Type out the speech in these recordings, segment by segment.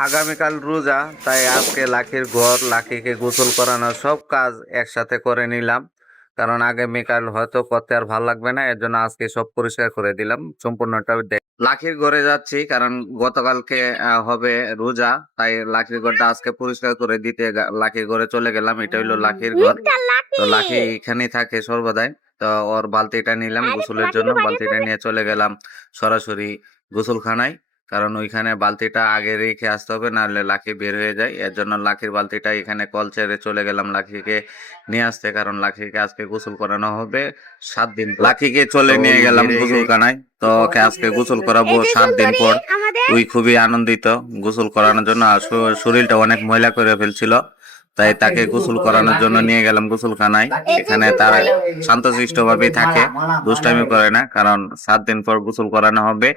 আগামীকাল রোজা তাই আজকে লাখির ঘর লাখিকে গোসল করানো সব কাজ একসাথে করে নিলাম। কারণ আগামীকাল হয়তো করতে আর ভালো লাগবে না এর জন্য আজকে সব পরিষ্কার করে দিলাম। সম্পূর্ণটা দেখ- লাখির ঘরে যাচ্ছি কারণ গতকালকে হবে রোজা তাই লাখির ঘরটা আজকে পরিষ্কার করে দিতে লাখির ঘরে চলে গেলাম। এটা হইল লাখির ঘর। তো লাখি এখানেই থাকে সর্বদাই। তো ওর বালতিটা নিলাম গোসলের জন্য বালতিটা নিয়ে চলে গেলাম সরাসরি গোসলখানায়। কারণ ওইখানে বালতিটা আগে রেখে আসতে হবে নাহলে লাখি বের হয়ে যায়। এর জন্য লাখির বালতিটা এখানে কল ছেড়ে চলে গেলাম লাখিকে নিয়ে আসতে কারণ লাখিকে আজকে গোসল করানো হবে সাত দিন লাখিকে চলে নিয়ে গেলাম গোসলখানায়। তো ওকে আজকে গোসল করাবো সাত দিন পর। ওই খুবই আনন্দিত গোসল করানোর জন্য আর শরীরটা অনেক ময়লা করে ফেলছিল। তাই তাকে গোসল করানোর জন্য নিয়ে গেলাম গোসলখানায়। এখানে তার শান্তশিষ্ট ভাবেই থাকে দুষ্টামি করে না কারণ সাত দিন পর গোসল করানো হবে।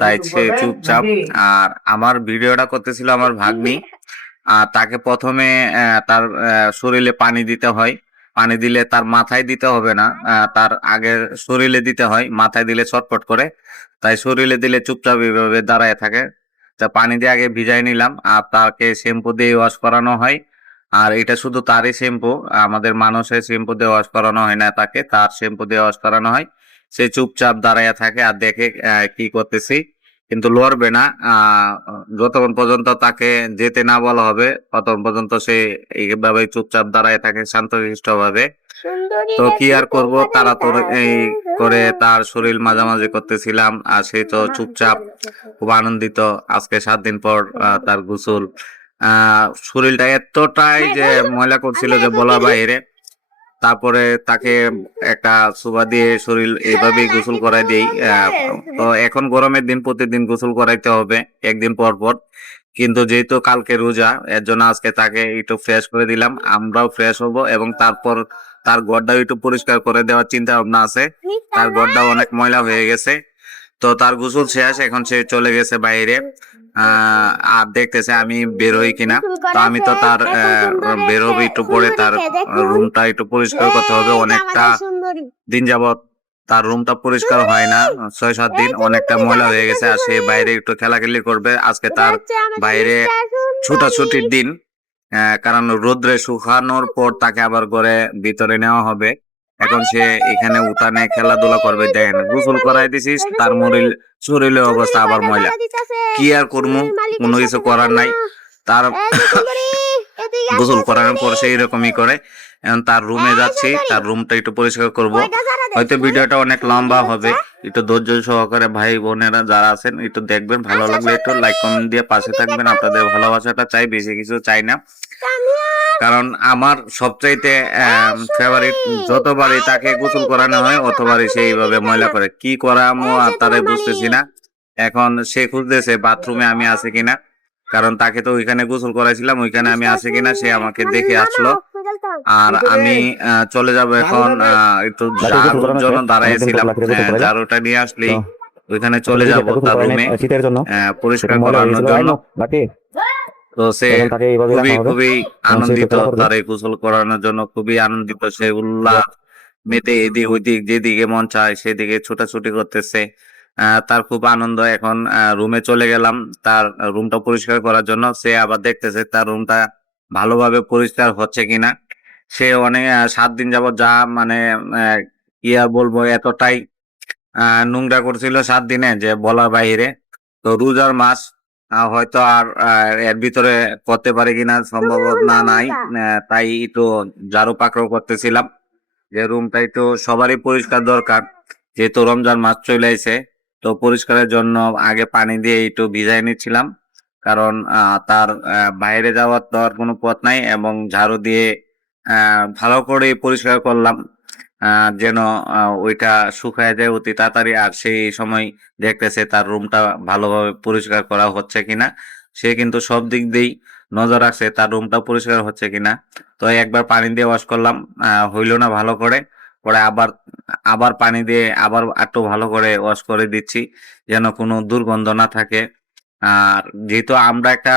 তাই সে চুপচাপ। আর আমার ভিডিওটা করতেছিল আমার ভাগ্নি। আর তাকে প্রথমে তার শরীরে পানি দিতে হয়। পানি দিলে তার মাথায় দিতে হবে না তার আগে শরীরে দিতে হয় মাথায় দিলে ছটফট করে। তাই শরীরে দিলে চুপচাপ এইভাবে দাঁড়ায় থাকে। তা পানি দিয়ে আগে ভিজাই নিলাম। আর তাকে শ্যাম্পু দিয়ে ওয়াশ করানো হয়। আর এটা শুধু তারই শ্যাম্পু আমাদের মানুষের শ্যাম্পু দিয়ে ওয়াশ করানো হয় না তাকে তার শ্যাম্পু দিয়ে ওয়াশ করানো হয়। সে চুপচাপ দাঁড়াইয়া থাকে আর দেখে কি করতেছি। কিন্তু লড়বে না যতক্ষণ পর্যন্ত তাকে যেতে না বলা হবে ততক্ষণ পর্যন্ত সে এইভাবে চুপচাপ দাঁড়ায় থাকে শান্তশিষ্ট ভাবে তো কি আর করব? তারা তো এই করে তার শরীর মাঝামাঝি করতেছিলাম আর সে তো চুপচাপ খুব আনন্দিত। আজকে সাত দিন পর আহ, তার গোসল। শরীরটা এতটাই যে ময়লা করছিল যে বলা বাইরে। তারপরে তাকে একটা সুবা দিয়ে শরীর এইভাবেই গোসল করাই দিই। তো এখন গরমের দিন প্রতিদিন গোসল করাইতে হবে একদিন পর পর। কিন্তু যেহেতু কালকে রোজা এর জন্য আজকে তাকে একটু ফ্রেশ করে দিলাম। আমরাও ফ্রেশ হব এবং তারপর তার ঘরটাও একটু পরিষ্কার করে দেওয়ার চিন্তা ভাবনা আছে তার ঘরটাও অনেক ময়লা হয়ে গেছে। তো তার গোসল শেষ এখন সে চলে গেছে বাইরে আহ, আর দেখতেছে আমি বের হই কিনা। তো আমি তো তার আহ, বের হব একটু পরে তার রুমটা একটু পরিষ্কার করতে হবে। অনেকটা দিন যাবত তার রুমটা পরিষ্কার হয় না। ছয় সাত দিন অনেকটা ময়লা হয়ে গেছে আর সে বাইরে একটু খেলাখেলি করবে। আজকে তার বাইরে ছুটাছুটির দিন আহ, কারণ রোদ্রে শুকানোর পর তাকে আবার ঘরে ভিতরে নেওয়া হবে। এখন সে এখানে উঠানে খেলাধুলা করবে, দেন গোসল করাই দিছিস, তার মরিল, শরীরের অবস্থা আবার ময়লা। কি আর করব কোনো কিছু করার নাই। তার গোসল করানোর পর সেই রকমই করে। এখন তার রুমে যাচ্ছি, তার রুমটা একটু পরিষ্কার করব। হয়তো ভিডিওটা অনেক লম্বা হবে। একটু ধৈর্য সহকারে ভাই বোনেরা যারা আছেন, একটু দেখবেন। ভালো লাগলে একটু লাইক কমেন্ট দিয়ে পাশে থাকবেন। আপনাদের ভালোবাসাটা চাই, বেশি কিছু চাই না। কারণ আমার সবচাইতে ফেভারিট যতবারই তাকে গোসল করানো হয় অতবারই সেইভাবে ময়লা করে। কি করামো আর তারাই বুঝতেছি না। এখন সে খুঁজতেছে বাথরুমে আমি আছি কিনা। কারণ তাকে তো ওইখানে গোসল করাইছিলাম ওইখানে আমি আছি কিনা সে আমাকে দেখে আসলো। আর আমি আহ, চলে যাব এখন আহ, একটু ঝাড়ুর জন্য দাঁড়াইছিলাম। হ্যাঁ, ঝাড়ুটা নিয়ে আসলেই ওইখানে চলে যাব তার রুমে পরিষ্কার করানোর জন্য। তো সে খুবই খুবই আনন্দিত তার গোসল করানোর জন্য খুবই আনন্দিত। সে উল্লাস মেতে এদিক ওইদিক যেদিকে মন চায় সেদিকে ছোটাছুটি করতেছে। তার খুব আনন্দ। এখন রুমে চলে গেলাম। তার রুমটা পরিষ্কার করার জন্য সে আবার দেখতেছে তার রুমটা ভালোভাবে পরিষ্কার হচ্ছে কিনা। সে অনেক সাত দিন যাবত যা মানে কি আর বলব এতটাই আহ, নোংরা করছিল সাত দিনে যে বলার বাইরে। তো রোজার মাস হয়তো আর এর ভিতরে করতে পারে কিনা সম্ভাবনা নাই। তাই একটু ঝাড়ু পাকড়াও করতেছিলাম যে রুমটা একটু সবারই পরিষ্কার দরকার। যেহেতু রমজান মাস চলে এসে তো পরিষ্কারের জন্য আগে পানি দিয়ে একটু ভিজাই নিচ্ছিলাম। কারণ তার বাইরে যাওয়ার তো আর কোনো পথ নাই এবং ঝাড়ু দিয়ে ভালো করে পরিষ্কার করলাম। যেন ওইটা শুকায় যায় অতি তাড়াতাড়ি। আর সেই সময় দেখতেছে তার রুমটা ভালোভাবে পরিষ্কার করা হচ্ছে কিনা। সে কিন্তু সব দিক দিয়েই নজর রাখছে তার রুমটা পরিষ্কার হচ্ছে কিনা। তো একবার পানি দিয়ে ওয়াশ করলাম হইল না ভালো করে। পরে আবার আবার পানি দিয়ে আবার একটু ভালো করে ওয়াশ করে দিচ্ছি, যেন কোনো দুর্গন্ধ না থাকে। আর যেহেতু আমরা একটা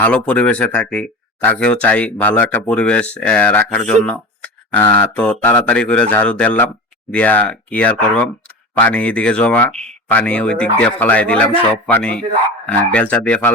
ভালো পরিবেশে থাকি, তাকেও চাই ভালো একটা পরিবেশ রাখার জন্য। তো তাড়াতাড়ি করে ঝাড়ু দিলাম দিয়া কি আর করবাম পানি এদিকে জমা, পানি ওই দিক দিয়ে ফালাই দিলাম, সব পানি বেলচা দিয়ে ফালাই